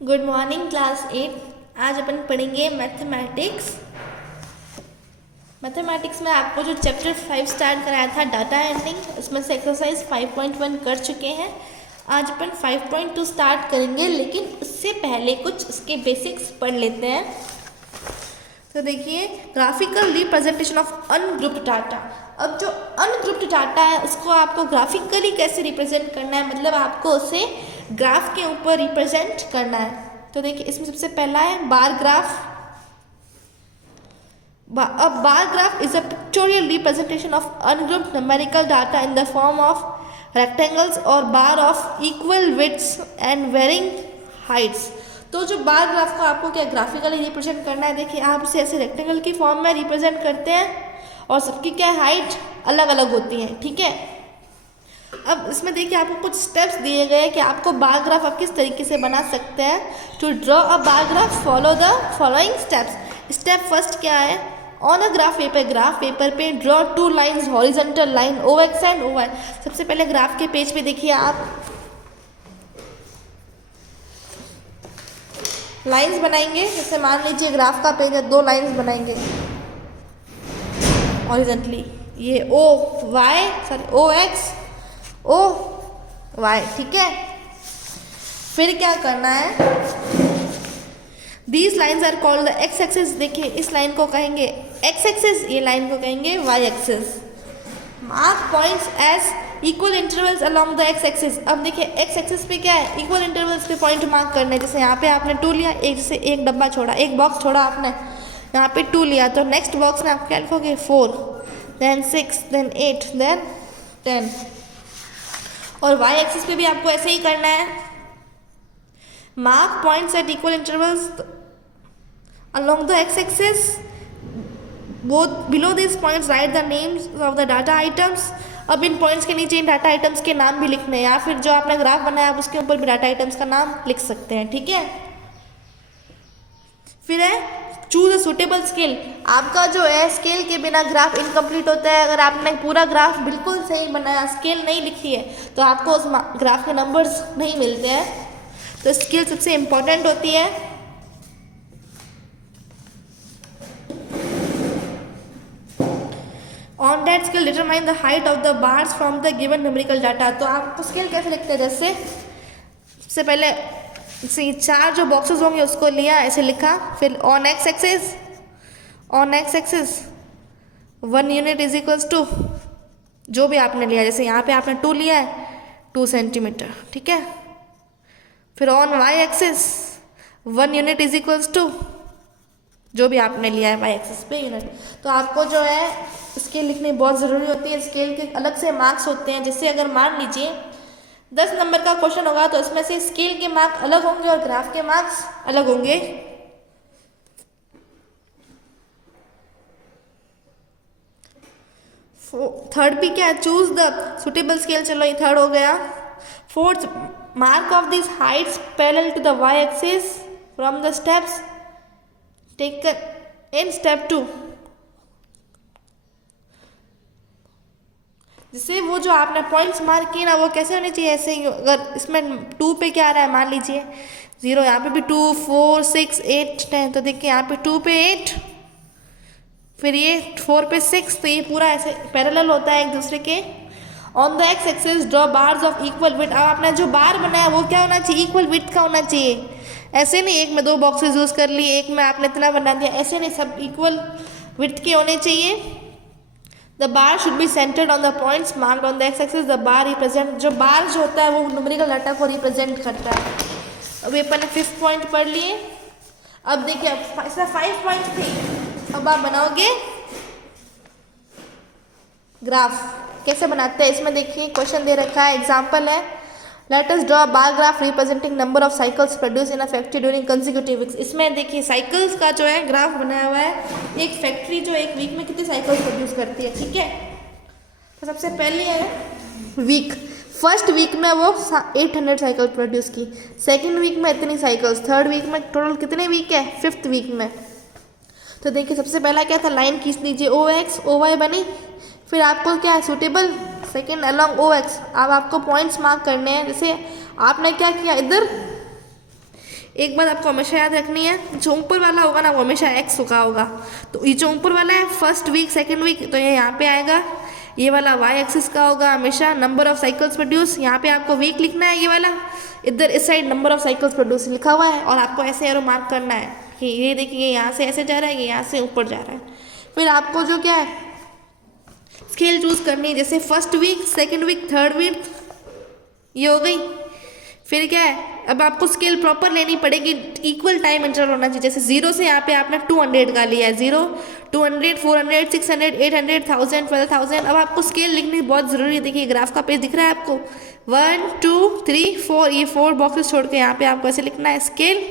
Good morning class 8। आज अपन पढ़ेंगे mathematics. Mathematics में आपको जो चैप्टर 5 स्टार्ट कराया था डाटा एंडिंग, उसमें से एक्सरसाइज 5.1 कर चुके हैं। आज अपन 5.2 स्टार्ट करेंगे, लेकिन उससे पहले कुछ उसके बेसिक्स पढ़ लेते हैं। तो देखिए, graphical representation of ungrouped data. अब जो अनग्रुप्ड डाटा है उसको आपको ग्राफिकली कैसे रिप्रेजेंट करना है, मतलब आपको उसे ग्राफ के ऊपर रिप्रेजेंट करना है। तो देखिए, इसमें सबसे पहला है bar graph. A bar graph is a pictorial representation of ungrouped numerical data in the form of rectangles or bar of equal widths and varying heights। तो जो बार ग्राफ को आपको क्या ग्राफिकली रिप्रेजेंट करना है, देखिए आप इसे ऐसे रेक्टेंगल की फॉर्म में रिप्रेजेंट करते हैं और सबकी क्या हाइट अलग अलग होती है, ठीक है। अब इसमें देखिए आपको कुछ स्टेप्स दिए गए हैं कि आपको बार ग्राफ आप किस तरीके से बना सकते हैं। To draw a bar graph follow the following steps. Step first क्या है, ऑन अ ग्राफ पेपर पे draw two lines horizontal line O X and O Y. सबसे पहले ग्राफ के पेज पे देखिए आप लाइंस बनाएंगे। जैसे मान लीजिए ग्राफ का पेज है, दो लाइंस बनाएंगे हॉरिजॉन्टली, ये ओ एक्स ओ वाई, ठीक है। फिर क्या करना है, these lines are called the X axis. देखिए इस लाइन को कहेंगे एक्स एक्सिस, ये लाइन को कहेंगे Y axis. Mark points as equal intervals along the X axis. अब देखिए एक्स एक्सिस पे क्या है, इक्वल इंटरवल्स पे पॉइंट मार्क करना है। जैसे यहाँ पे आपने 2 लिया, एक जैसे एक डब्बा छोड़ा, एक बॉक्स छोड़ा आपने, यहाँ पे 2 लिया, तो नेक्स्ट बॉक्स में आप क्या लिखोगे 4, देन 6, देन 8, देन 10। और वाई एक्सिस पे भी आपको ऐसे ही करना है। Mark points at equal intervals along the x-axis, both below these points write the names of the data items। अब इन पॉइंट्स के नीचे इन डाटा आइटम्स के नाम भी लिखने हैं, या फिर जो आपने ग्राफ बनाया आप उसके ऊपर भी डाटा आइटम्स का नाम लिख सकते हैं, ठीक है। फिर है चूज अ सुटेबल स्केल। आपका जो है स्केल के बिना ग्राफ इनकम्प्लीट होता है। अगर आपने पूरा ग्राफ बिल्कुल सही बनाया, स्केल नहीं लिखी है, तो आपको उस ग्राफ के नंबर्स नहीं मिलते हैं। तो स्केल सबसे इम्पोर्टेंट होती है। On that scale determine the height of the bars from the given numerical data. तो आपको स्केल कैसे लिखते हैं, जैसे सबसे पहले से 4 जो बॉक्सेस होंगे उसको लिया, ऐसे लिखा, फिर on X axis 1 unit is equals to जो भी आपने लिया, जैसे यहाँ पे आपने 2 लिया है 2 सेंटीमीटर, ठीक है। फिर on Y axis 1 unit is equals to जो भी आपने लिया है वाई एक्सिस पे यूनिट। तो आपको जो है स्केल लिखनी बहुत ज़रूरी होती है। स्केल के अलग से मार्क्स होते हैं। जैसे अगर मान लीजिए 10 नंबर का क्वेश्चन होगा, तो इसमें से स्केल के मार्क्स अलग होंगे और ग्राफ के मार्क्स अलग होंगे। थर्ड भी क्या है, चूज द सुटेबल स्केल। चलो ये थर्ड हो गया। Fourth, mark off this heights parallel to the Y axis from the steps taken in step 2। जैसे वो जो आपने पॉइंट्स मार्क किए ना, वो कैसे होने चाहिए, ऐसे ही। अगर इसमें 2 पे क्या आ रहा है, मान लीजिए 0, यहाँ पे भी 2, 4, 6, 8, 10, तो देखिए यहाँ पे 2 पे 8, फिर ये 4 पे 6, तो ये पूरा ऐसे पैरेलल होता है एक दूसरे के। On the X axis draw bars of equal width. अब आपने जो बार बनाया वो क्या होना चाहिए, इक्वल विड्थ का होना चाहिए। ऐसे नहीं एक में 2 बॉक्सेस यूज़ कर लिए, एक में आपने इतना बना दिया, ऐसे नहीं, सब इक्वल विड्थ के होने चाहिए। The bar should be centred on the points marked on the X axis. The bar represent, जो बार जो होता है वो न्यूमेरिकल डाटा को रिप्रेजेंट करता है। अभी अपन ने 5th पॉइंट पढ़ लिए। अब देखिए इसमें 5 पॉइंट थे। अब आप बनाओगे ग्राफ। कैसे बनाते हैं, इसमें देखिए क्वेश्चन दे रखा है, एग्जाम्पल है, late us draw bar graph representing number of cycles produce in a factory during consecutive weeks. इसमें देखिए साइकिल्स का जो है ग्राफ बनाया हुआ है। एक फैक्ट्री जो एक वीक में कितनी साइकिल्स प्रोड्यूस करती है, ठीक है। तो सबसे पहले है वीक। फर्स्ट वीक में वो 800 साइकिल प्रोड्यूस की, सेकेंड वीक में इतनी साइकिल्स, थर्ड वीक में टोटल कितने वीक है, 5th वीक में। तो देखिए सबसे पहला क्या था, लाइन खींच लीजिए, ओ एक्स ओ वाई बनी। फिर आपको क्या है, सूटेबल सेकेंड अलॉन्ग ओ एक्स। अब आपको पॉइंट्स मार्क करने हैं। जैसे आपने क्या किया, इधर एक बात आपको हमेशा याद रखनी है, जो ऊपर वाला होगा ना वो हमेशा एक्स का होगा। तो ये जो ऊपर वाला है फर्स्ट वीक सेकंड वीक, तो ये यहाँ पे आएगा। ये वाला वाई एक्सिस का होगा हमेशा नंबर ऑफ साइकिल्स प्रोड्यूस। यहाँ पे आपको वीक लिखना है, ये वाला इधर इस side number of cycles produce लिखा हुआ है, और आपको ऐसे एरो मार्क करना है कि ये देखिए यहाँ से ऐसे जा रहा है, ये यहाँ से ऊपर जा रहा है। फिर आपको जो क्या है स्केल चूज करनी है, जैसे first week second week third week, ये हो गई। फिर क्या है, अब आपको स्केल प्रॉपर लेनी पड़ेगी, इक्वल टाइम इंटरवल होना चाहिए। जैसे 0 से यहाँ पे आपने 200 का लिया है, 0 200 400 600 800 1000 12,000। अब आपको स्केल लिखनी बहुत ज़रूरी है। देखिए ग्राफ का पेज दिख रहा है आपको, 1 2 3 4, ये 4 बॉक्सेस छोड़ के यहाँ पे आपको ऐसे लिखना है स्केल।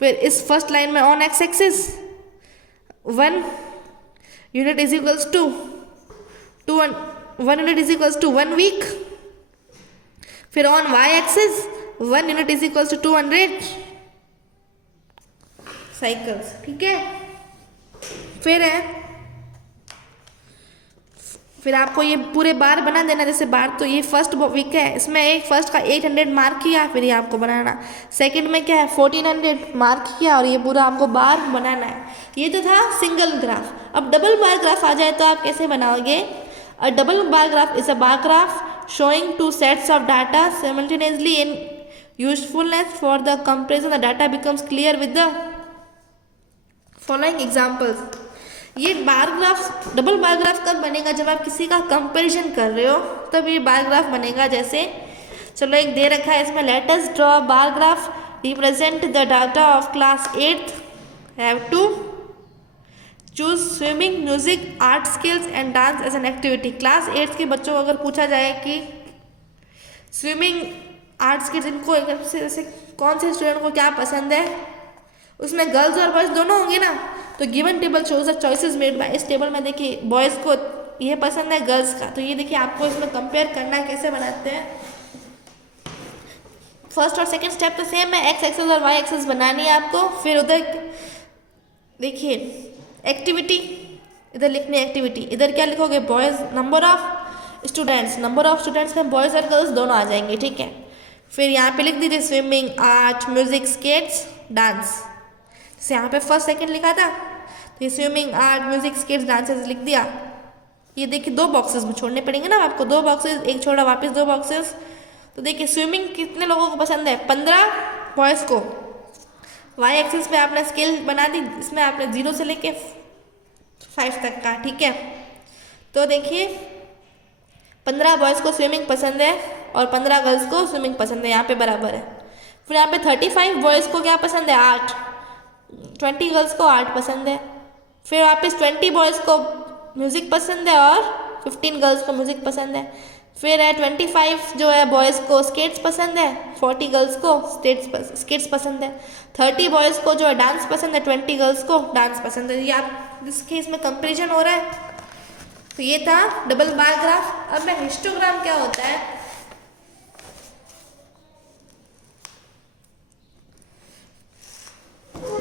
फिर इस फर्स्ट लाइन में on X axis 1 unit is equals to 1 unit is equals to 1 week. फिर on Y axis 1 unit is equals to 200 cycles, ठीक है। फिर आपको ये पूरे बार बना देना। जैसे बार तो ये फर्स्ट वीक है, इसमें एक फर्स्ट का 800 मार्क किया, फिर ये आपको बनाना। सेकंड में क्या है 1400 मार्क किया, और ये पूरा आपको बार बनाना है। ये तो था सिंगल ग्राफ। अब डबल बार ग्राफ आ जाए तो आप कैसे बनाओगे? अ double bar graph is a bar graph showing two sets of data simultaneously in usefulness. For the comparison the data becomes clear with the following examples. ये bar graph double bar graph कब बनेगा? जब आप किसी का comparison कर रहे हो तब ये बार ग्राफ बनेगा। जैसे चलो एक दे रखा है इसमें, let us draw bar graph represent the data of class 8th, have to choose swimming music art skills and dance as an activity. Class 8 के बच्चों को अगर पूछा जाए कि स्विमिंग आर्ट स्किल्स इनको जैसे कौन से स्टूडेंट को क्या पसंद है, उसमें गर्ल्स और बॉयज़ दोनों होंगे ना, तो given table shows the choices made by. इस टेबल में देखिए बॉयज़ को ये पसंद है गर्ल्स का, तो ये देखिए आपको इसमें कंपेयर करना है कैसे बनाते हैं। फर्स्ट और सेकेंड स्टेप तो सेम है, एक्स एक्सेस और वाई एक्सेस बनानी है आपको। फिर उधर देखिए एक्टिविटी, इधर लिखनी है एक्टिविटी, इधर क्या लिखोगे boys number of students, number of students में बॉयज़ और गर्ल्स दोनों आ जाएंगे, ठीक है। फिर यहाँ पे लिख दीजिए swimming art music skates dance. जैसे यहाँ पे फर्स्ट सेकंड लिखा था, तो ये swimming art music skates dances लिख दिया। ये देखिए 2 बॉक्सेस में छोड़ने पड़ेंगे ना आपको, 2 बॉक्सेस, एक छोड़ा वापस 2 बॉक्सेस। तो देखिए स्विमिंग कितने लोगों को पसंद है? 15 बॉयज़ को। वाई एक्सिस पे आपने स्केल बना दी, इसमें आपने 0 से लेके 5 तक का, ठीक है। तो देखिए 15 बॉयज़ को स्विमिंग पसंद है और 15 गर्ल्स को स्विमिंग पसंद है, यहाँ पे बराबर है। फिर यहाँ पे 35 बॉयज़ को क्या पसंद है? आर्ट। 20 गर्ल्स को आर्ट पसंद है। फिर वापस 20 बॉयज़ को म्यूज़िक पसंद है और 15 गर्ल्स को म्यूज़िक पसंद है। फिर है 25 जो है बॉयज़ को स्केट्स पसंद है, 40 गर्ल्स को स्केट्स पसंद है। 30 बॉयज़ को जो है डांस पसंद है, 20 गर्ल्स को डांस पसंद है। ये आप इसके इसमें कंपेरिजन हो रहा है। तो ये था डबल बार ग्राफ। अब मैं हिस्टोग्राम क्या होता है,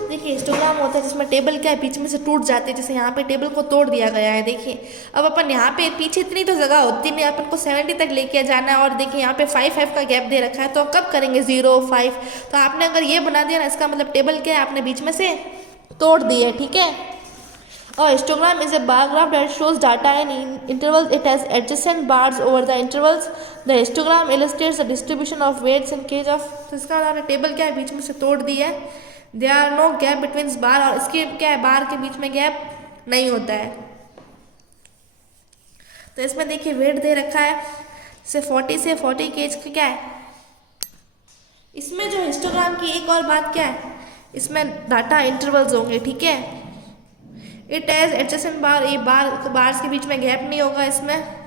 देखिए हिस्टोग्राम होता है जिसमें टेबल क्या है बीच में से टूट जाते हैं। जैसे यहाँ पे टेबल को तोड़ दिया गया है, देखिए अब अपन यहाँ पे पीछे इतनी तो जगह होती नहीं, अपन को 70 तक लेके जाना है। और देखिए यहाँ पे 5 का गैप दे रखा है, तो कब करेंगे 0 5। तो आपने अगर ये बना दिया ना, इसका मतलब टेबल क्या है आपने बीच में से तोड़ दी है, ठीक है। और histogram is a bar graph that shows data in intervals, it has adjacent bars over the intervals. The histogram illustrates the distribution of weights in case of. तो इसका आपने टेबल क्या है बीच में से तोड़ दी है। There are no gap between bar, और इसके क्या है बार के बीच में गैप नहीं होता है। तो इसमें देखिए वेट दे रखा है, जैसे 40 से 40 केज का क्या है। इसमें जो हिस्टोग्राम की एक और बात क्या है, इसमें डाटा इंटरवल्स होंगे, ठीक है। इट एज एडजेसेंट बार, ये बार्स के बीच में गैप नहीं होगा इसमें,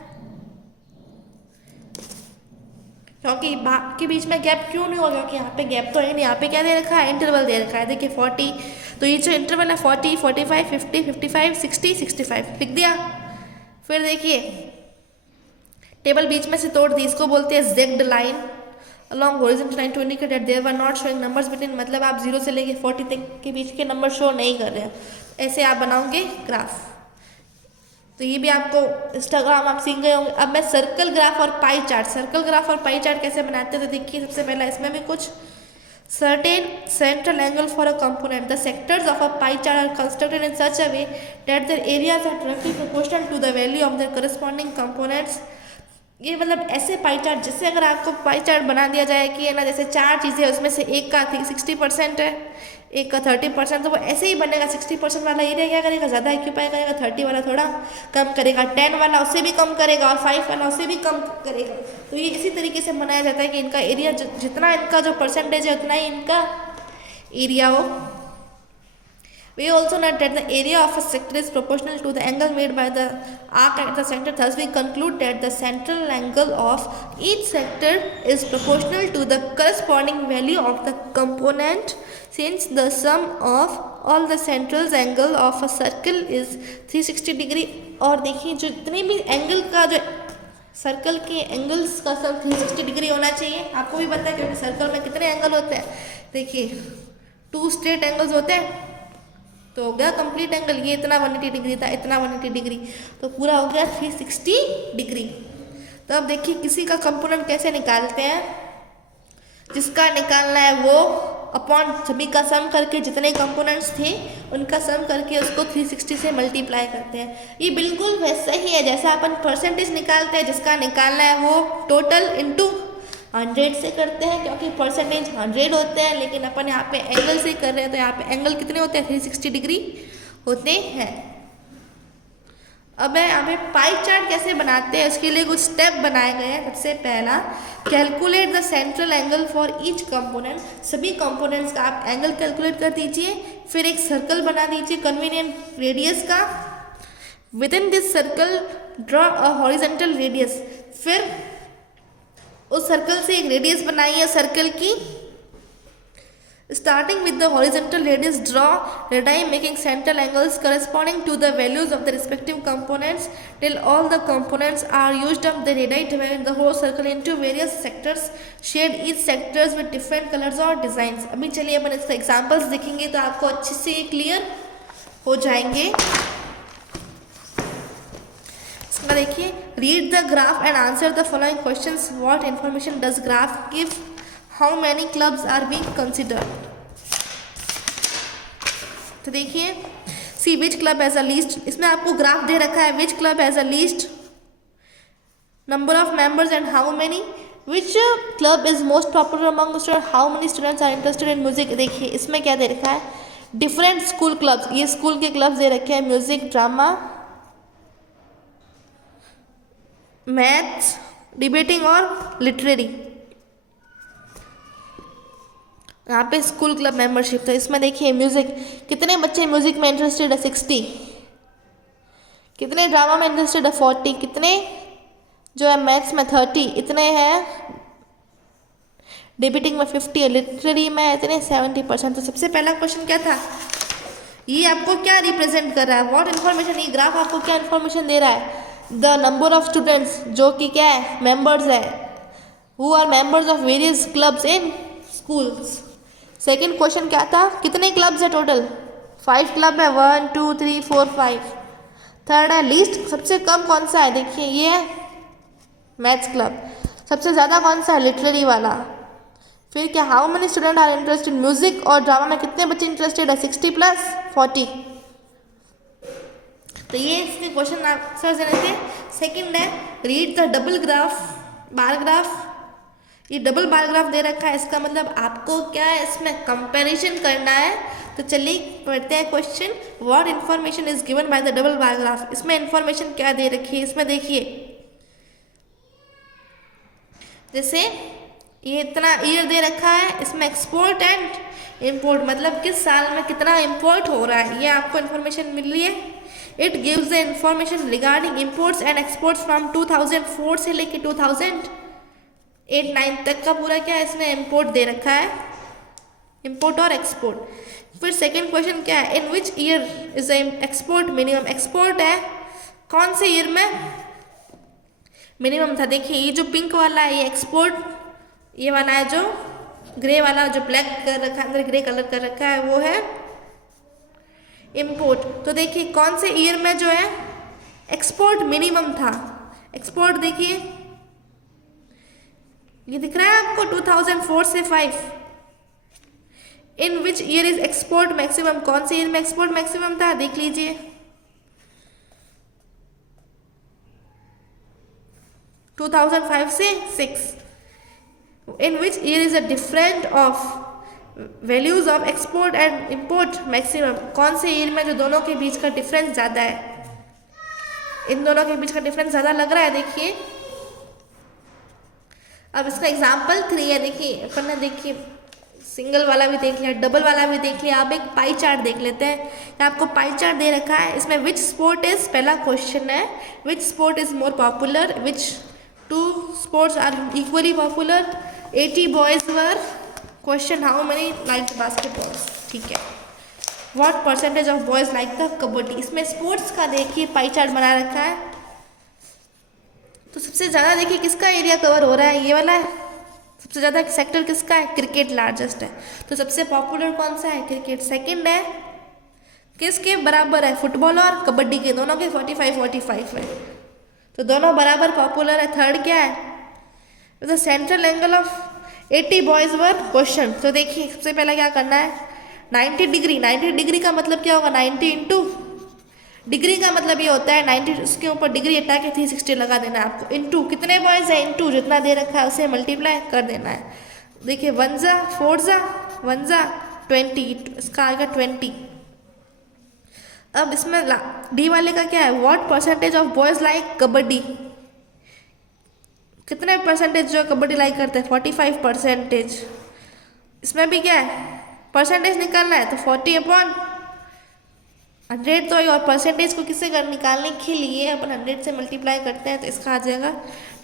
क्योंकि बार के बीच में गैप क्यों नहीं होगा? क्योंकि यहाँ पे गैप तो है नहीं। यहाँ पे क्या दे रखा है? इंटरवल दे रखा है। देखिए 40, तो ये जो इंटरवल है 40 45 50 55 60 65 लिख दिया। फिर देखिए टेबल बीच में से तोड़ दी, इसको बोलते हैं jagged line along horizontal line to indicate that there were not showing numbers between, मतलब आप 0 से लेके 40 तक के बीच के नंबर शो नहीं कर रहे हैं। ऐसे आप बनाओगे ग्राफ। तो ये भी आपको इंस्टाग्राम आप सीख गए होंगे। अब मैं सर्कल ग्राफ और पाई चार्ट, सर्कल ग्राफ और पाई चार्ट कैसे बनाते हैं, तो देखिए सबसे पहला इसमें भी कुछ certain central angle for a component. The sectors of a pie chart are constructed in such a way that their areas are directly proportional to the value of their corresponding components. ये मतलब ऐसे pie chart, जैसे अगर आपको pie chart बना दिया जाए कि है ना, जैसे 4 चीज़ें उसमें से एक का 60% है, एक का 30%, तो वो ऐसे ही बनेगा। 60% वाला एरिया क्या करेगा, ज़्यादा ऑक्यूपाई करेगा, 30 वाला थोड़ा कम करेगा, 10 वाला उससे भी कम करेगा और 5 वाला उससे भी कम करेगा। तो ये इसी तरीके से बनाया जाता है कि इनका एरिया जितना इनका जो परसेंटेज है उतना ही इनका एरिया हो। We also note that the area of a sector is proportional to the angle made by the arc at the center. Thus, we conclude that the central angle of each sector is proportional to the corresponding value of the component. Since the sum of all the central angle of a circle is 360 degree. और देखिए जितने भी angle का जो circle के angles का सब 360 degree होना चाहिए। आपको भी पता है क्योंकि सर्कल में कितने एंगल होते हैं, देखिए 2 स्ट्रेट एंगल्स होते हैं, तो हो गया कंप्लीट एंगल। ये इतना 180 डिग्री था, इतना 180 डिग्री, तो पूरा हो गया 360 डिग्री। तो अब देखिए किसी का कंपोनेंट कैसे निकालते हैं, जिसका निकालना है वो अपॉन सभी का सम करके, जितने कंपोनेंट्स थे उनका सम करके उसको 360 से मल्टीप्लाई करते हैं। ये बिल्कुल वैसा ही है जैसा अपन परसेंटेज निकालते हैं, जिसका निकालना है वो टोटल इंटू 100 से करते हैं, क्योंकि परसेंटेज 100 होते हैं, लेकिन अपन यहाँ पे एंगल से कर रहे हैं, तो यहाँ पे एंगल कितने होते हैं, 360 डिग्री होते हैं। अब यहाँ पे पाई चार्ट कैसे बनाते हैं, उसके लिए कुछ स्टेप बनाए गए हैं। सबसे पहला, calculate the central angle for each component. सभी कंपोनेंट्स का आप एंगल कैलकुलेट कर दीजिए, फिर एक सर्कल बना दीजिए कन्वीनियंट रेडियस का। With in this circle draw a horizontal radius. फिर उस सर्कल से एक रेडियस बनाइए सर्कल की। Starting with the horizontal radius, draw radii making central angles corresponding to the values of the respective components till all the components are used up. The radii divide the whole circle into various sectors. Shade each sectors with different colors or designs. अभी चलिए अपन इसका examples देखेंगे तो आपको अच्छे से clear हो जाएंगे। इसका देखिए, read the graph and answer the following questions. What information does graph give? How many clubs are being considered? तो देखिए, see which club has a least, इसमें आपको ग्राफ दे रखा है, which club has a least number of members and how many, which club is most popular among the students, how many students are interested in music। देखिए इसमें क्या दे रखा है, डिफरेंट स्कूल क्लब्स, ये स्कूल के क्लब्स दे रखे हैं, म्यूजिक, ड्रामा, मैथ्स, डिबेटिंग और लिटरेरी। यहाँ पे स्कूल क्लब मेंबरशिप, तो इसमें देखिए म्यूज़िक, कितने बच्चे म्यूज़िक में इंटरेस्टेड है, 60, कितने ड्रामा में इंटरेस्टेड है, 40, कितने जो है मैथ्स में 30, इतने हैं डिबेटिंग में 50 है, लिटरेरी में इतने 70%। तो सबसे पहला क्वेश्चन क्या था, ये आपको क्या रिप्रेजेंट कर रहा है, व्हाट इन्फॉर्मेशन, ये ग्राफ आपको क्या इन्फॉर्मेशन दे रहा है, द नंबर ऑफ स्टूडेंट्स जो कि क्या है, मेंबर्स है, who are members of various clubs in schools. Second question क्या था, कितने क्लब्स है टोटल, 5 क्लब है, 1 2 3 4 5। थर्ड है लीस्ट, सबसे कम कौन सा है, देखिए ये है मैथ्स क्लब। सबसे ज़्यादा कौन सा है, लिटरेरी वाला। फिर क्या, how many student are interested, music और ड्रामा में कितने बच्चे इंटरेस्टेड है, 60 + 40। तो ये इसके क्वेश्चन आंसर देने थे। सेकेंड है read the double graph, bar graph, ये डबल बार ग्राफ दे रखा है, इसका मतलब आपको क्या है, इसमें कंपैरिजन करना है। तो चलिए पढ़ते हैं question, what information is given by the double bar graph. इसमें इन्फॉर्मेशन क्या दे रखी है, इसमें देखिए जैसे ये इतना ईयर दे रखा है, इसमें एक्सपोर्ट एंड इम्पोर्ट, मतलब किस साल में कितना इम्पोर्ट हो रहा है, ये आपको इन्फॉर्मेशन मिल रही है। It gives the information regarding imports and exports from 2004 से लेके 2008-9 तक का पूरा क्या है, इसने इम्पोर्ट दे रखा है, इम्पोर्ट और एक्सपोर्ट। फिर सेकेंड क्वेश्चन क्या है, in which year is export minimum, export है कौन से ईयर में मिनिमम था। देखिए ये जो पिंक वाला है ये एक्सपोर्ट, ये वाला है जो ग्रे वाला, जो ब्लैक कर रखा है, अंदर ग्रे कलर कर रखा है, वो है इम्पोर्ट। तो देखिए कौन से ईयर में जो है एक्सपोर्ट मिनिमम था, एक्सपोर्ट देखिए ये दिख रहा है आपको 2004 से 5, in which year is export maximum, कौन से ईयर में एक्सपोर्ट मैक्सिमम था देख लीजिए, 2005 से 6। In which year is a different of values of export and import maximum, कौन से ईयर में जो दोनों के बीच का डिफरेंस ज़्यादा है, इन दोनों के बीच का डिफरेंस ज़्यादा लग रहा है। देखिए अब इसका एग्जाम्पल 3 है, देखिए अपन ने देखिए सिंगल वाला भी देख लिया, डबल वाला भी देख लिया। आप एक पाई चार्ट देख लेते हैं, यहाँ आपको पाई चार्ट दे रखा है, इसमें विच स्पोर्ट इज, पहला क्वेश्चन है which sport is more popular, which two sports are equally popular, 80 boys were, question how many like basketball, ठीक है, what percentage of boys like the kabaddi. इसमें स्पोर्ट्स का देखिए पाई चार्ट बना रखा है, तो सबसे ज़्यादा देखिए किसका एरिया कवर हो रहा है, ये वाला है, सबसे ज़्यादा सेक्टर किसका है, क्रिकेट लार्जेस्ट है, तो सबसे पॉपुलर कौन सा है, क्रिकेट। सेकंड है किसके बराबर है, फुटबॉल और कबड्डी के, दोनों के 45-45 है, तो दोनों बराबर पॉपुलर है। थर्ड क्या है, the central angle of 80 boys were question, तो देखिए सबसे पहले क्या करना है, 90 डिग्री, 90 डिग्री का मतलब क्या होगा, 90 इंटू डिग्री का मतलब ये होता है 90, उसके ऊपर डिग्री हटा के 360 लगा देना है आपको, इंटू कितने बॉयज है, इंटू जितना दे रखा है उसे मल्टीप्लाई कर देना है। देखिए 1 जा 4 जा 1 जा 20, इसका आएगा 20। अब इसमें डी वाले का क्या है, what percentage of boys like kabaddi, कितने परसेंटेज जो कबड्डी लाइक करते हैं, 45%। इसमें भी क्या है, परसेंटेज निकालना है, तो 40/100 तो, और परसेंटेज को किससे कर निकालने के लिए अपन 100 से मल्टीप्लाई करते हैं, तो इसका आ जाएगा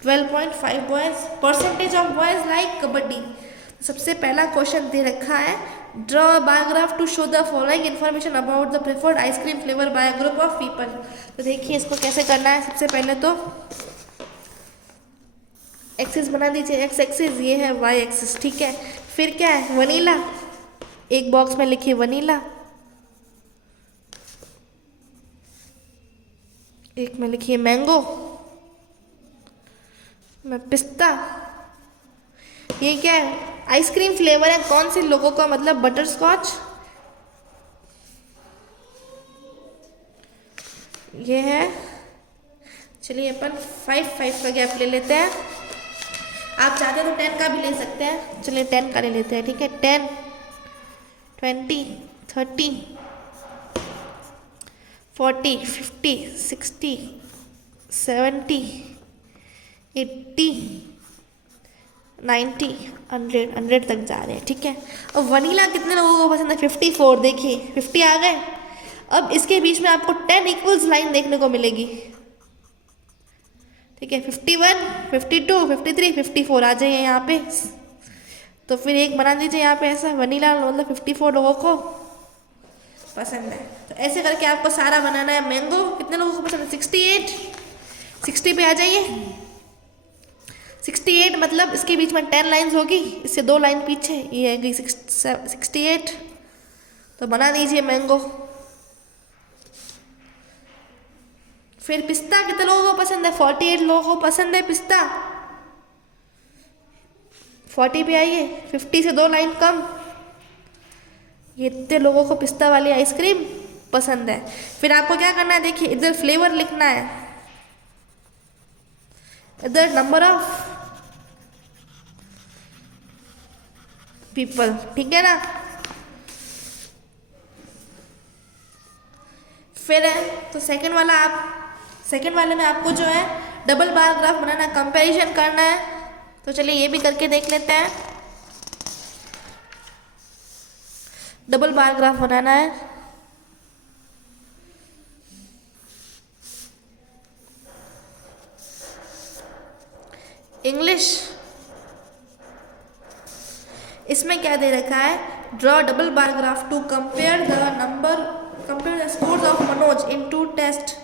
12.5 boys, percentage of boys like kabaddi. तो सबसे पहला क्वेश्चन दे रखा है, draw a bar graph to show the following information about the preferred ice cream flavour by a group of people. तो देखिए इसको कैसे करना है, सबसे पहले तो एक्सिस बना दीजिए, एक्स एक्सिस ये है, वाई एक्सिस, ठीक है। फिर क्या है, वनीला, एक बॉक्स में लिखिए वनीला, एक में लिखिए मैंगो, में पिस्ता, ये क्या है, आइसक्रीम फ्लेवर है, कौन से लोगों का, मतलब बटर स्कॉच, ये है। चलिए अपन 5 का गैप ले लेते हैं, आप चाहते हो तो 10 का भी ले सकते हैं, चलिए 10 का ले लेते हैं, ठीक है। 10, 20, 30, 40, 50, 60, 70, 80, 90, 100 तक जा रहे हैं, ठीक है। अब वनीला कितने लोगों को पसंद है, 54, देखिए 50 आ गए। अब इसके बीच में आपको 10 इक्वल्स लाइन देखने को मिलेगी, ठीक है, 51, 52, 53, 54 आ जाइए यहाँ पे, तो फिर एक बना दीजिए यहाँ पे ऐसा, वनीला मतलब 54 लोगों को पसंद है। तो ऐसे करके आपको सारा बनाना है। मैंगो कितने लोगों को पसंद है, 68, 60 पे आ जाइए, 68 मतलब इसके बीच में 10 लाइन्स होगी, इससे 2 लाइन पीछे, ये है 68, तो बना दीजिए मैंगो। फिर पिस्ता कितने लोगों को पसंद है, 48 लोगों को पसंद है पिस्ता, 40 पे आइए, 50 से 2 लाइन कम, ये इतने लोगों को पिस्ता वाली आइसक्रीम पसंद है। फिर आपको क्या करना है, देखिए इधर फ्लेवर लिखना है, इधर नंबर ऑफ पीपल, ठीक है ना। फिर है तो सेकंड वाले में आपको जो है डबल बार ग्राफ बनाना है, कंपैरिजन करना है, तो चलिए ये भी करके देख लेते हैं। डबल बार ग्राफ बनाना है, इंग्लिश, इसमें क्या दे रखा है, draw double bar graph to compare the scores of Manoj in 2 test,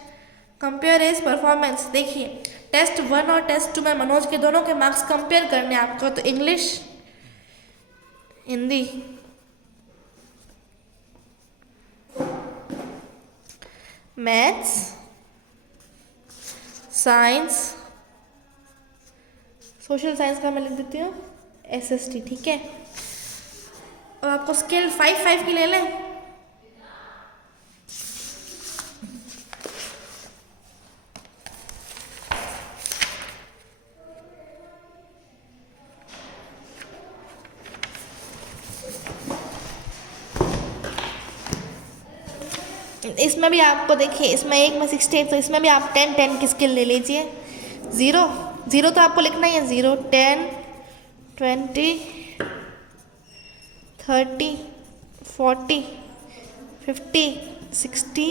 compare his performance. देखिए टेस्ट 1 और टेस्ट 2 में मनोज के दोनों के मार्क्स कंपेयर करने हैं आपको, तो English, Hindi, maths, science, social science का मैं लिख देती हूँ SST, ठीक है। अब आपको स्केल 5 की ले लें। इसमें भी आपको देखिए, इसमें एक में 68, तो इसमें भी आप 10 की स्केल ले लीजिए। 0 तो आपको लिखना ही है। 0 10 20 30 40 50 60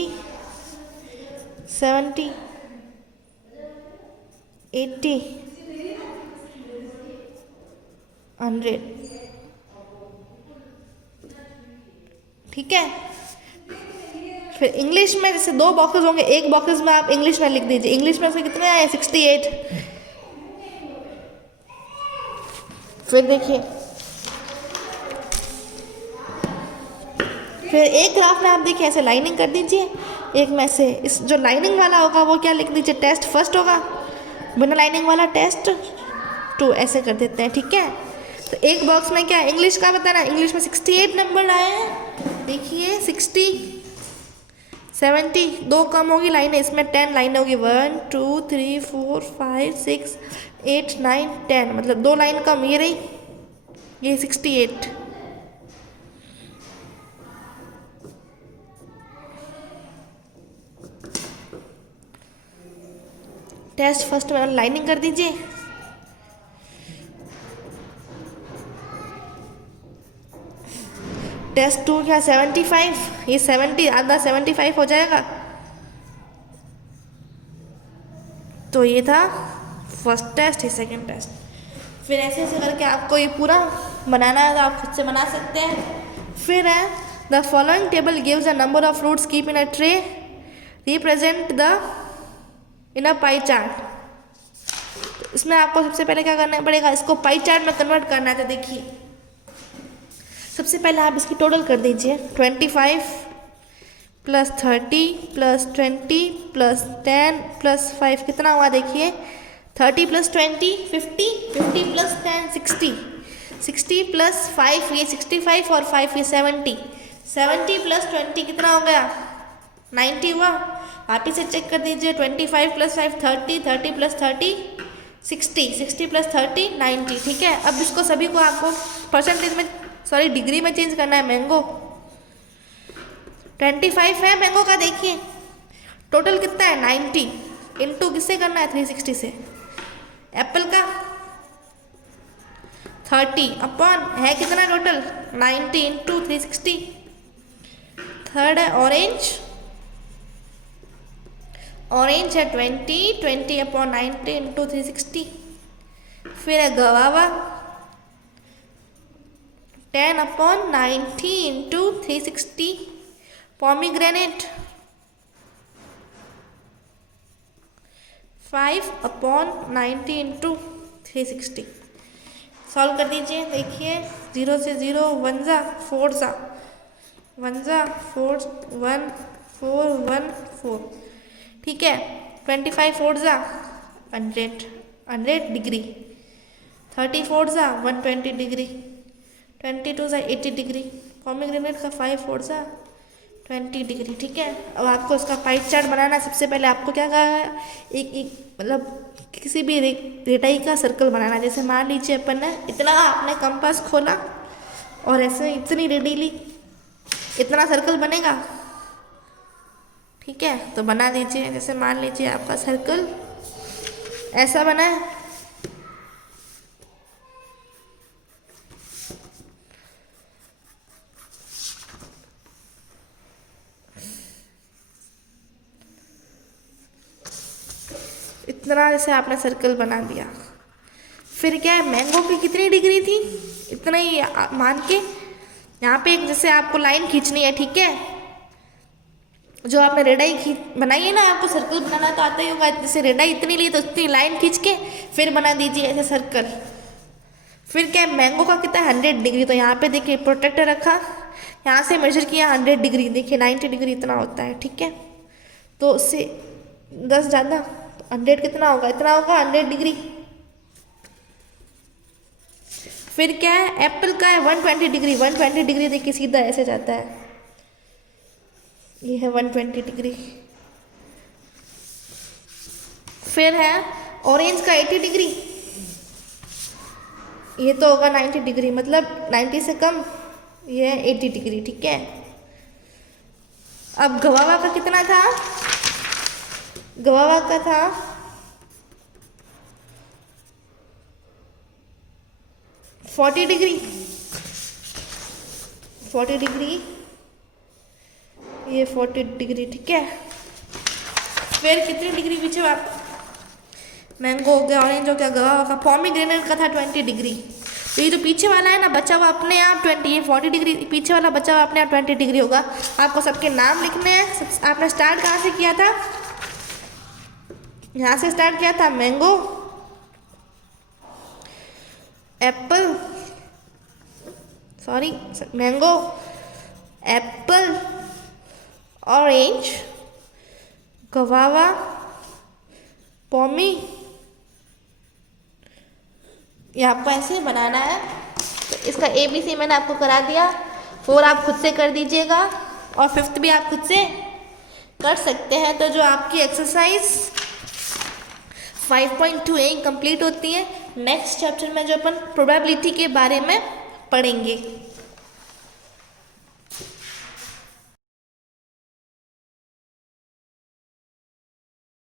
70 80 100। ठीक है। फिर इंग्लिश में जैसे 2 बॉक्सेस होंगे, एक बॉक्सेस में आप इंग्लिश में लिख दीजिए। इंग्लिश में से कितने आए? 68। फिर देखिए, फिर एक ग्राफ में आप देखिए ऐसे लाइनिंग कर दीजिए। एक में से इस जो लाइनिंग वाला होगा वो क्या लिख दीजिए? टेस्ट फर्स्ट होगा। बिना लाइनिंग वाला टेस्ट 2, ऐसे कर देते हैं। ठीक है। तो एक बॉक्स में क्या इंग्लिश का बताना, इंग्लिश में 68 नंबर आए हैं। देखिए 60 70, 2 कम होगी लाइनें, इसमें 10 लाइनें होगी। 1 2 3 4 5 6 8 9 10, मतलब 2 लाइन कम। ये रही, ये 68। टेस्ट फर्स्ट में लाइनिंग कर दीजिए। टेस्ट 2 क्या 75, ये 70 आधा 75 हो जाएगा। तो ये था फर्स्ट टेस्ट, ये सेकंड टेस्ट। फिर ऐसे ऐसे करके आपको ये पूरा बनाना है, तो आप खुद से बना सकते हैं। फिर है the following table gives a number of fruits keep in a tray, represent the in a pie chart. इसमें आपको सबसे पहले क्या करना पड़ेगा? इसको पाई चार्ट में कन्वर्ट करना है। तो देखिए, सबसे पहले आप इसकी टोटल कर दीजिए। 25 प्लस 30 प्लस 20 प्लस 10 प्लस 5 कितना हुआ? देखिए 30 प्लस 20 50, 50 प्लस 10 60, 60 प्लस 5 ये 65 और 5 ये 70, 70 प्लस 20 कितना हो गया? 90 हुआ। आप इसे चेक कर दीजिए। 25 प्लस 5 30, 30 प्लस 30 60, 60 प्लस 30 90। ठीक है। अब इसको सभी को आपको परसेंटेज में, सॉरी डिग्री में चेंज करना है। मैंगो 25 है मैंगो का। देखिए टोटल कितना है? 90 इंटू किससे करना है? 360 से। एप्पल का 30 अपॉन है कितना टोटल? 90 इंटू 360। थर्ड है ऑरेंज, ऑरेंज है 20 अपॉन 90 इंटू 360। फिर है गवावा 10 upon 90 into 360। Pomegranate 5 upon 90 into 360। Solve कर दीजिए। देखिए 0 से 0 1 जा 4 जा 1 जा 4 1 4 1 4। ठीक है। 25 4 जा 100 डिग्री। 34 जा 120 डिग्री। 22 जा 80 डिग्री। पोमीग्रेनेट का 5 4 जा 20 डिग्री। ठीक है। अब आपको उसका पाई चार्ट बनाना है। सबसे पहले आपको क्या कहा है? एक मतलब किसी भी रेटाई का सर्कल बनाना है। जैसे मान लीजिए अपन ने इतना, आपने कंपास खोला और ऐसे इतनी रेडी इतना सर्कल बनेगा। ठीक है। तो बना दीजिए। जैसे मान लीजिए आपका सर्कल ऐसा बना है। इतना जैसे आपने सर्कल बना दिया। फिर क्या है? मैंगो की कितनी डिग्री थी? इतना ही मान के यहाँ पे एक जैसे आपको लाइन खींचनी है। ठीक है। जो आपने रेडाई बनाई है ना, आपको सर्कल बनाना तो आता ही होगा। जैसे रेडाई इतनी ली तो उतनी लाइन खींच के फिर बना दीजिए ऐसे सर्कल। फिर क्या है? मैंगो का कितना है? 100 डिग्री। तो यहाँ पे देखिए प्रोटेक्टर रखा, यहाँ से मेजर किया 100 डिग्री। देखिए 90 डिग्री इतना होता है। ठीक है। तो उससे 10 ज़्यादा 100 कितना होगा? इतना होगा 100 डिग्री। फिर क्या है, एप्पल का है 120 डिग्री। 120 डिग्री देखिए सीधा ऐसे जाता है, ये है 120 डिग्री। फिर है ऑरेंज का 80 डिग्री, ये तो होगा 90 डिग्री, मतलब 90 से कम, ये है 80 डिग्री, ठीक है। अब गवावा का कितना था, गवावा का था 40 डिग्री, 40 डिग्री, ये 40 डिग्री, ठीक है। फिर कितनी डिग्री पीछे आप, मैंगो हो गया, ऑरेंज हो गया, गवावा का, पोमीग्रेनेट का था 20 डिग्री। तो ये जो पीछे वाला है ना बचा हुआ अपने आप 20, ये 40 डिग्री, पीछे वाला बचा हुआ अपने आप 20 डिग्री होगा। आपको सबके नाम लिखने हैं। आपने स्टार्ट कहाँ से किया था, यहाँ से स्टार्ट किया था, mango, apple, sorry mango, apple, orange, guava, पोमी, ये आपको ऐसे बनाना है। तो इसका ABC मैंने आपको करा दिया, 4 आप खुद से कर दीजिएगा और 5th भी आप खुद से कर सकते हैं। तो जो आपकी एक्सरसाइज 5.2 कंप्लीट होती है। नेक्स्ट चैप्टर में जो अपन प्रोबेबिलिटी के बारे में पढ़ेंगे।